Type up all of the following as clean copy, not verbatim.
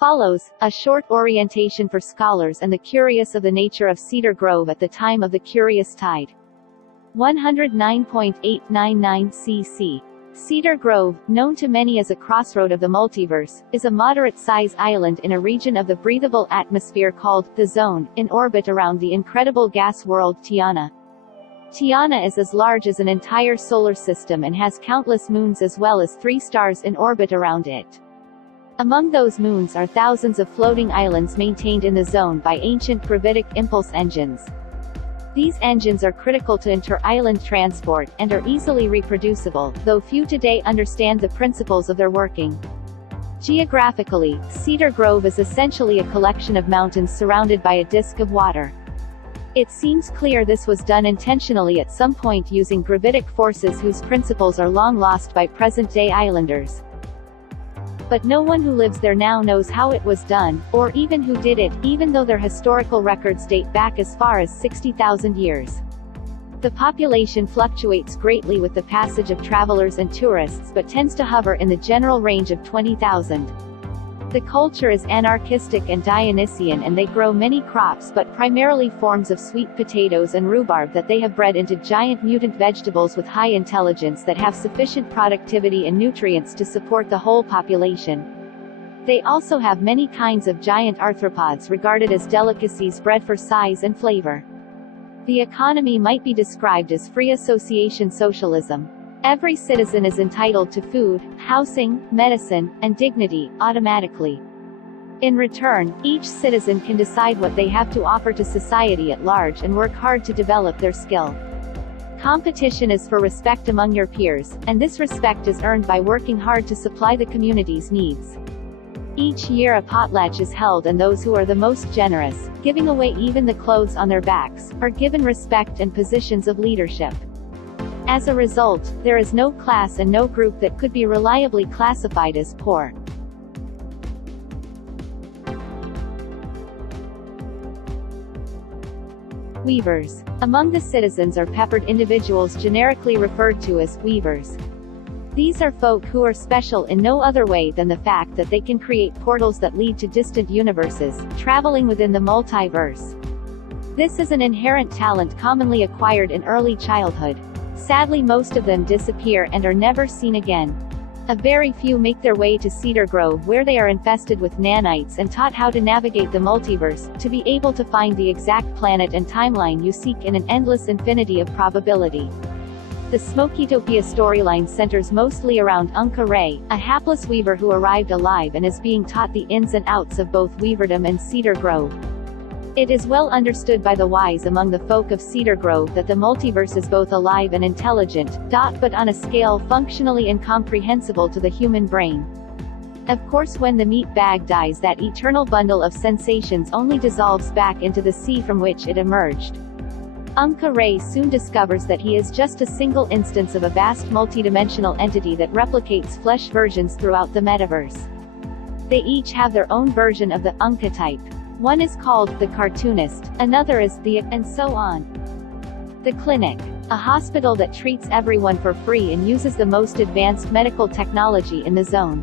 Follows, a short orientation for scholars and the curious of the nature of Cedar Grove at the time of the Curious Tide. 109.899 cc. Cedar Grove, known to many as a crossroad of the multiverse, is a moderate-size island in a region of the breathable atmosphere called the Zone, in orbit around the incredible gas world Tiana. Tiana is as large as an entire solar system and has countless moons as well as 3 stars in orbit around it. Among those moons are thousands of floating islands maintained in the zone by ancient gravitic impulse engines. These engines are critical to inter-island transport, and are easily reproducible, though few today understand the principles of their working. Geographically, Cedar Grove is essentially a collection of mountains surrounded by a disk of water. It seems clear this was done intentionally at some point using gravitic forces whose principles are long lost by present-day islanders. But no one who lives there now knows how it was done, or even who did it, even though their historical records date back as far as 60,000 years. The population fluctuates greatly with the passage of travelers and tourists but tends to hover in the general range of 20,000. The culture is anarchistic and Dionysian and they grow many crops but primarily forms of sweet potatoes and rhubarb that they have bred into giant mutant vegetables with high intelligence that have sufficient productivity and nutrients to support the whole population. They also have many kinds of giant arthropods regarded as delicacies bred for size and flavor. The economy might be described as free association socialism. Every citizen is entitled to food, housing, medicine, and dignity, automatically. In return, each citizen can decide what they have to offer to society at large and work hard to develop their skill. Competition is for respect among your peers, and this respect is earned by working hard to supply the community's needs. Each year a potlatch is held and those who are the most generous, giving away even the clothes on their backs, are given respect and positions of leadership. As a result, there is no class and no group that could be reliably classified as poor. Weavers. Among the citizens are peppered individuals generically referred to as weavers. These are folk who are special in no other way than the fact that they can create portals that lead to distant universes, traveling within the multiverse. This is an inherent talent commonly acquired in early childhood. Sadly, most of them disappear and are never seen again. A very few make their way to Cedar Grove where they are infested with nanites and taught how to navigate the multiverse, to be able to find the exact planet and timeline you seek in an endless infinity of probability. The Smokytopia storyline centers mostly around Unca Ray, a hapless weaver who arrived alive and is being taught the ins and outs of both weaverdom and Cedar Grove. It is well understood by the wise among the folk of Cedar Grove that the multiverse is both alive and intelligent, but on a scale functionally incomprehensible to the human brain. Of course, when the meat bag dies, that eternal bundle of sensations only dissolves back into the sea from which it emerged. Unca Ray soon discovers that he is just a single instance of a vast multidimensional entity that replicates flesh versions throughout the metaverse. They each have their own version of the Unca type. One is called the cartoonist, another is the, and so on. The clinic. A hospital that treats everyone for free and uses the most advanced medical technology in the zone.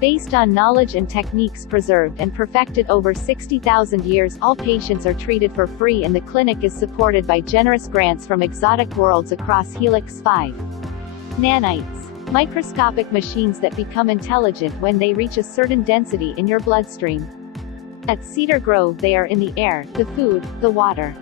Based on knowledge and techniques preserved and perfected over 60,000 years, all patients are treated for free and the clinic is supported by generous grants from exotic worlds across Helix 5. Nanites. Microscopic machines that become intelligent when they reach a certain density in your bloodstream. At Cedar Grove they are in the air, the food, the water.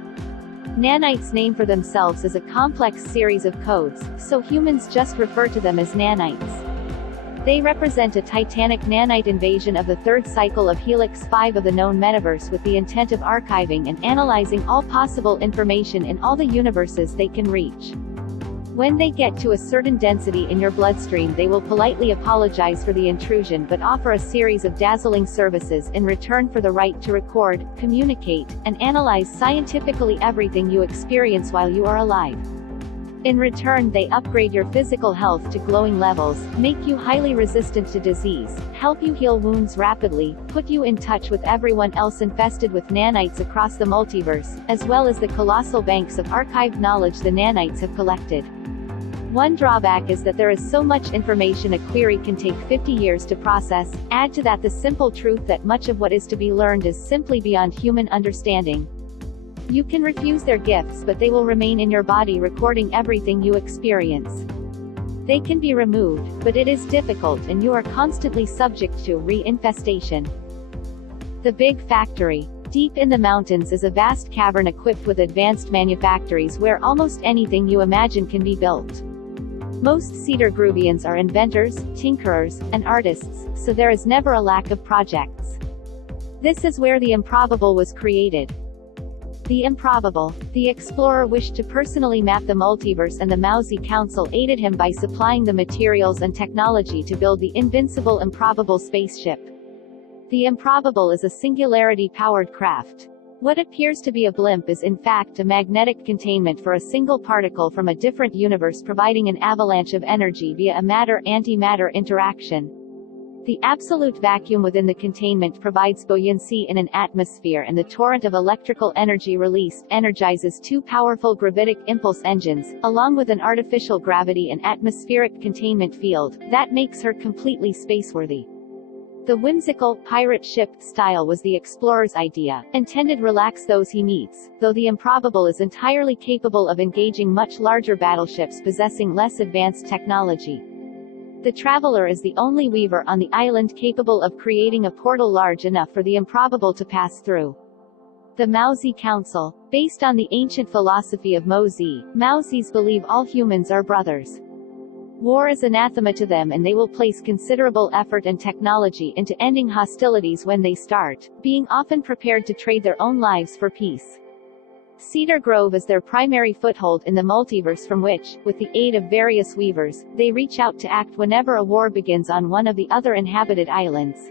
Nanites name for themselves is a complex series of codes, so humans just refer to them as nanites. They represent a titanic nanite invasion of the third cycle of Helix 5 of the known metaverse with the intent of archiving and analyzing all possible information in all the universes they can reach. When they get to a certain density in your bloodstream, they will politely apologize for the intrusion but offer a series of dazzling services in return for the right to record, communicate, and analyze scientifically everything you experience while you are alive. In return, they upgrade your physical health to glowing levels, make you highly resistant to disease, help you heal wounds rapidly, put you in touch with everyone else infested with nanites across the multiverse, as well as the colossal banks of archived knowledge the nanites have collected. One drawback is that there is so much information a query can take 50 years to process. Add to that the simple truth that much of what is to be learned is simply beyond human understanding. You can refuse their gifts, but they will remain in your body recording everything you experience. They can be removed, but it is difficult and you are constantly subject to reinfestation. The Big Factory. Deep in the mountains is a vast cavern equipped with advanced manufactories where almost anything you imagine can be built. Most Cedargrovians are inventors, tinkerers, and artists, so there is never a lack of projects. This is where the improbable was created. The improbable. The explorer wished to personally map the multiverse, and the Mousy Council aided him by supplying the materials and technology to build the invincible improbable spaceship. The improbable is a singularity-powered craft. What appears to be a blimp is in fact a magnetic containment for a single particle from a different universe, providing an avalanche of energy via a matter-antimatter interaction. The absolute vacuum within the containment provides buoyancy in an atmosphere, and the torrent of electrical energy released energizes two powerful gravitic impulse engines, along with an artificial gravity and atmospheric containment field, that makes her completely spaceworthy. The whimsical, pirate ship style was the explorer's idea, intended to relax those he meets, though the improbable is entirely capable of engaging much larger battleships possessing less advanced technology. The Traveler is the only weaver on the island capable of creating a portal large enough for the improbable to pass through. The Mousy Council. Based on the ancient philosophy of Mozi, Mousies believe all humans are brothers. War is anathema to them, and they will place considerable effort and technology into ending hostilities when they start, being often prepared to trade their own lives for peace. Cedar Grove is their primary foothold in the multiverse, from which, with the aid of various weavers, they reach out to act whenever a war begins on one of the other inhabited islands.